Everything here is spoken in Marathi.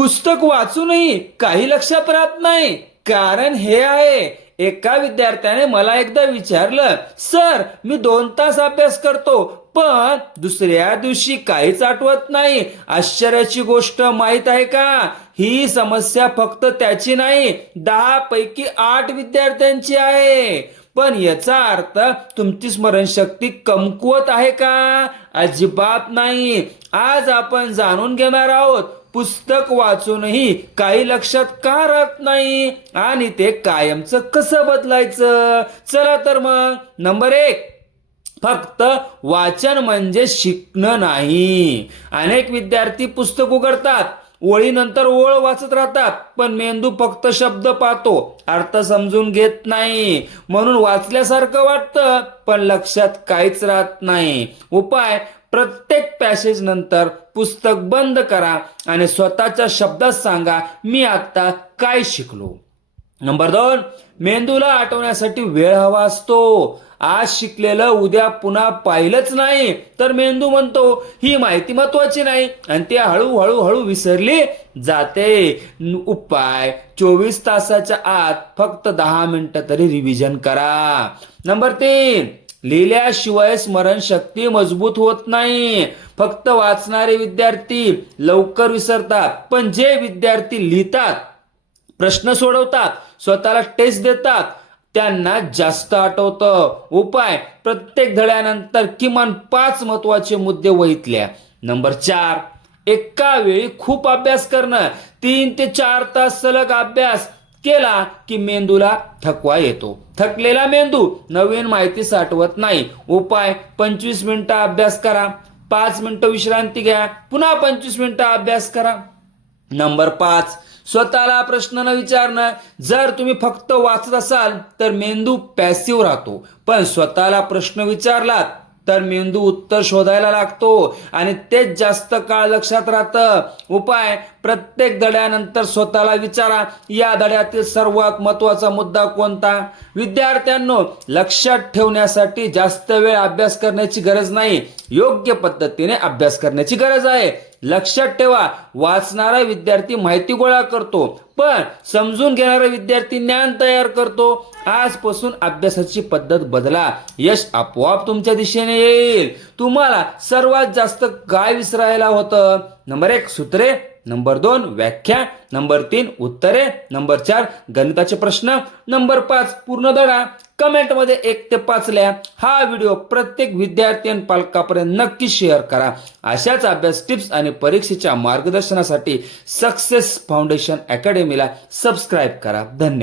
पुस्तक वाचूनही काही लक्षात राहत नाही. कारण हे आहे, एका विद्यार्थ्याने मला एकदा विचारलं, सर मी 2 तास अभ्यास करतो पण दुसऱ्या दिवशी काहीच आठवत नाही. आश्चर्याची गोष्ट माहित आहे का, ही समस्या फक्त त्याची नाही, 10 पैकी 8 विद्यार्थ्यांची आहे. पण याचा अर्थ तुमची स्मरणशक्ती कमकुवत आहे का? अजिबात नाही. आज आपण जाणून घेणार आहोत, पुस्तक वाचूनही काही लक्षात का राहत नाही आणि ते कायमचं कसं बदलायचं. चला तर मग, नंबर 1, फक्त वाचन म्हणजे शिकणं नाही. अनेक विद्यार्थी पुस्तक उघडतात, ओळीनंतर ओळ वाचत राहतात, पण मेंदू फक्त शब्द पाहतो, अर्थ समजून घेत नाही. म्हणून वाचल्यासारखं वाटतं पण लक्षात काहीच राहत नाही. उपाय, प्रत्येक पॅसेज नंतर पुस्तक बंद करा आणि स्वतःच्या शब्दात सांगा, मी आता काय शिकलो. नंबर 2, मेंदूला आठवण्यासाठी वेळ हवा असतो. आज शिकलेलं उद्या पुन्हा पाहिलंच नाही तर मेंदू म्हणतो ही माहिती महत्वाची नाही आणि ती हळूहळू विसरली जाते. उपाय, 24 तासाच्या आत फक्त 10 मिनिटं तरी रिव्हिजन करा. नंबर 3, लिहिल्याशिवाय स्मरणशक्ती मजबूत होत नाही. फक्त वाचणारे विद्यार्थी लवकर विसरतात, पण जे विद्यार्थी लिहितात, प्रश्न सोडवतात, स्वतःला टेस्ट देतात, त्यांना जास्त आठवतं. उपाय, प्रत्येक धड्यानंतर किमान 5 महत्वाचे मुद्दे वहीत लिहा. नंबर 4, एका वेळी खूप अभ्यास करणं. 3 ते 4 तास सलग अभ्यास केला की मेंदूला थकवा येतो. थकलेला मेंदू नवीन माहिती साठवत नाही. उपाय, 25 मिनिटं अभ्यास करा, 5 मिनिटं विश्रांती घ्या, पुन्हा 25 मिनिटं अभ्यास करा. नंबर 5, स्वतःला प्रश्न न विचारणं. जर तुम्ही फक्त वाचत असाल तर मेंदू पॅसिव्ह राहतो, पण स्वतःला प्रश्न विचारलात तर मेंदू उत्तर शोधायला लागतो आणि तेच जास्त काळ लक्षात राहतं. उपाय, प्रत्येक धड्यानंतर स्वतःला विचारा, या धड्यातील सर्वात महत्वाचा मुद्दा कोणता. विद्यार्थ्यांनो, लक्षात ठेवण्यासाठी जास्त वेळ अभ्यास करण्याची गरज नाही, योग्य पद्धतीने अभ्यास करण्याची गरज आहे. लक्षात ठेवा, वाचणारा विद्यार्थी माहिती गोळा करतो, पण समजून घेणारा विद्यार्थी ज्ञान तयार करतो. आजपासून अभ्यासाची पद्धत बदला, यश आपोआप तुमच्या दिशेने येईल. तुम्हाला सर्वात जास्त काय विसरायला होतं? नंबर 1, सूत्रे. नंबर 2, व्याख्या. नंबर 3, उत्तरे. नंबर 4, गणिताचे प्रश्न. नंबर 5, पूर्ण धडा. कमेंटमध्ये 1 ते 5 लिहा. हा व्हिडिओ प्रत्येक विद्यार्थी आणि पालकापर्यंत नक्की शेअर करा. अशाच अभ्यास टिप्स आणि परीक्षेच्या मार्गदर्शनासाठी सक्सेस फाउंडेशन अकॅडमीला सबस्क्राईब करा. धन्यवाद.